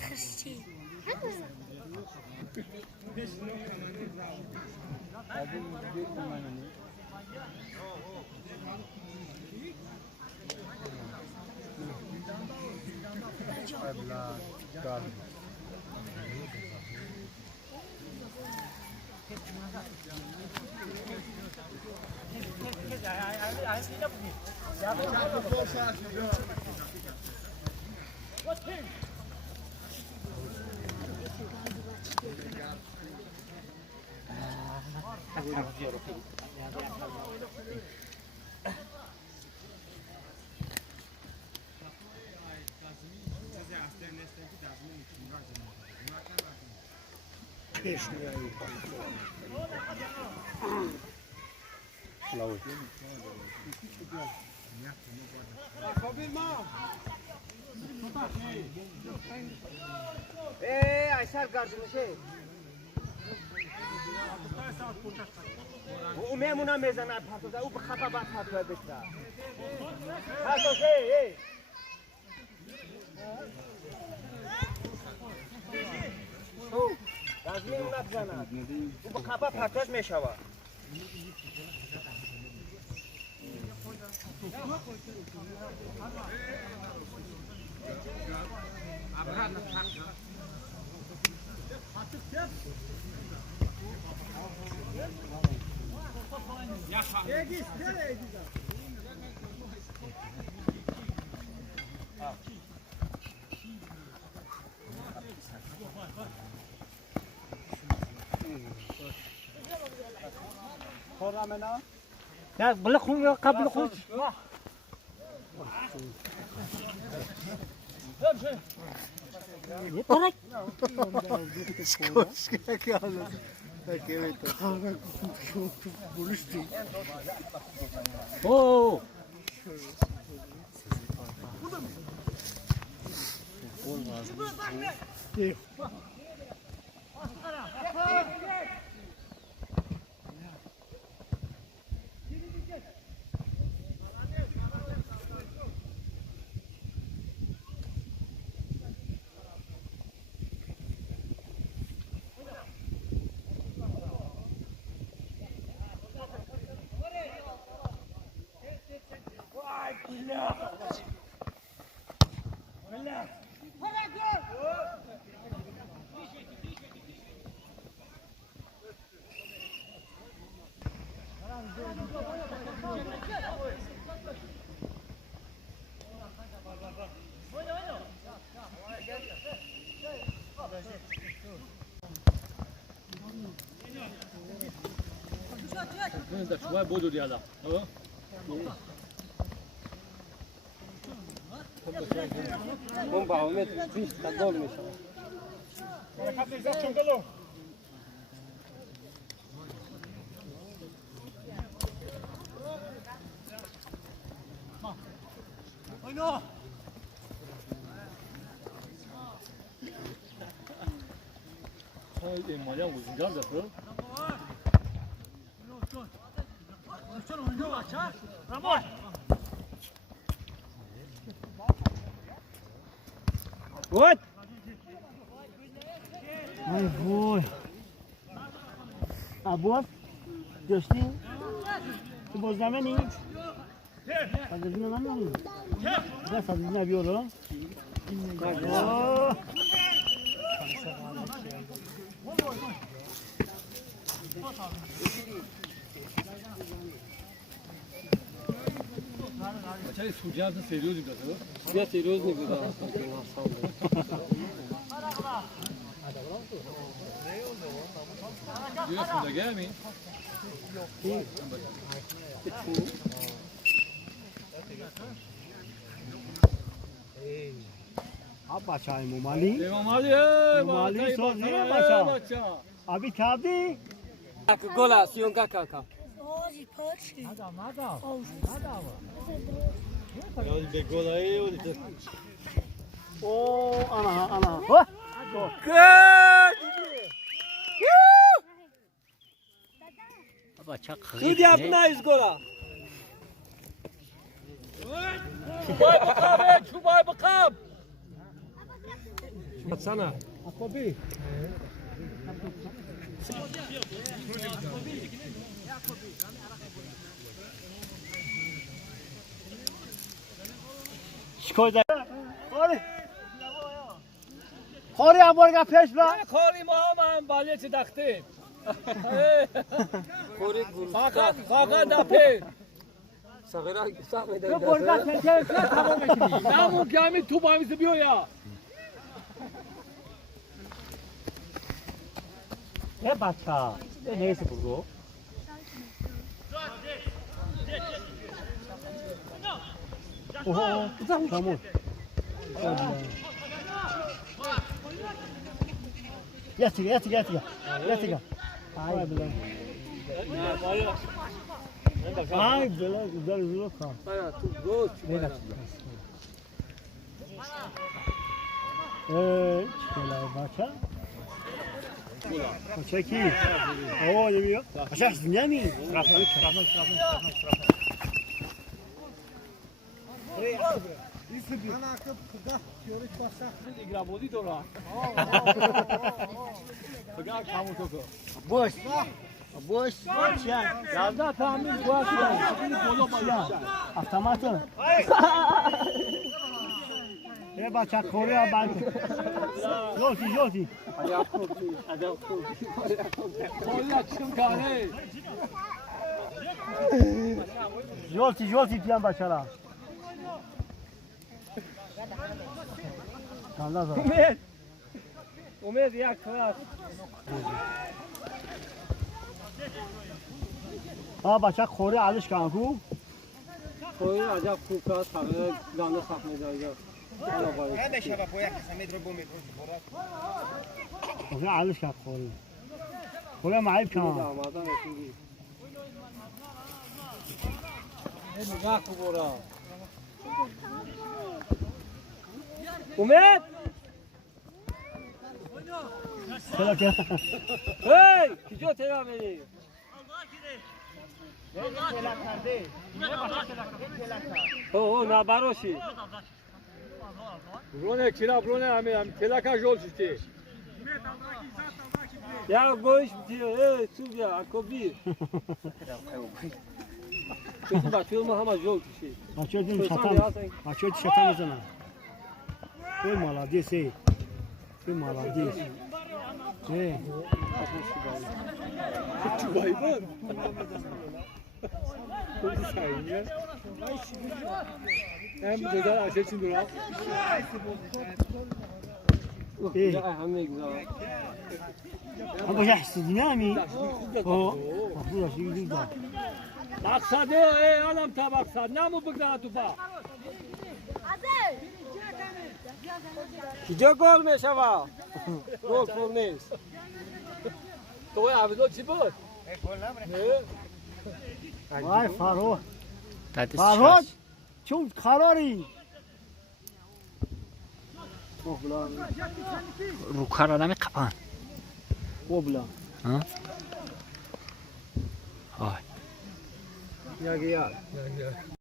خرسي Aysel kardeşim şey. O memuna mezana patladı. O khata bak patladı da. Hato şey. Gazmin nabzana. O khata patlaş meşava. Abran tak. Ya bırak koy kabul koy. Bırak. Oo. Da çuval bodu diye adam. Tamam. Bomba Ahmet fiş ta gol meşava. Oyna. Hay emaya uzuncar da bu. What? Ay boy. Abur. Göstereyim. Tu bozlama ne? Hadi bunu lan mı? Ben sadece ne yapıyorum? Oh. Çay sucağını seviyoruz biraz. Ya seriyoz ne kadar? Diyorsun da gelmeyin. Ab bacha Mumali. Mumali. Mumali so ne bacha. Abi tabi. Gola siyon kaka. Ozi părți. Nada. Ya de golayı o de. Oh ana. Good. بچه زود yapma iz gola. Çubay bakam, çubay bakam. Atsana. Akobi. چیکار داری؟ خاری هم بارگاه پیش با Kari maham balyeti daxti. Fakat da pe. تو بارگاه پیش تمام میکنی Namun kami tu bamizi biyo ya. یه بچه نیست برو اوه تمام یه تیگه آی بلند آی بلند در زلو کن چکلای بچه بچه کی؟ اوه نمیاد بچه از نمی İgrabodi dora. Fakat kamu toko. boş boş Yazda tahmin kuasılar. avtomatı یه بچه کوری ها بند جوتی Kolla çıkım kane. جوتی پیان بچه را Umed yak klas. ها بچه کوری علش کن کو Koyu acayip kuka sarı ganda saklayacağız. هذا شباب وياك سميد ربو متر کوری علش کن کوری کوری معیب کن Damadan şimdi. Nigah kubora. Umed! چرا که Hey! Kijo tera meri. Oh, na baroshi. Brune kira brune am telaka jol çiti. Ya goiş diyor, Suvya, Akobi. Çünkü bak filmi ama jol çiti. بچه دیم شتم میزنن توی مالادیس توی مالادیس Çubayban. Kodu sayın ya. Hem bu da aşağı için duran. Ya همه güzel. اما یه حسیدی نمی اوه مخصوص هستی گیدی دا Maksadı ey alam ta maksad. Ne mu bıgda tuba? Kijo gol meşava. Gol polnes. تو عبدالله چی بود؟ وای فرهاد فرهاد چون قراری رو کار آدم قپان قبلا آه Ya gel.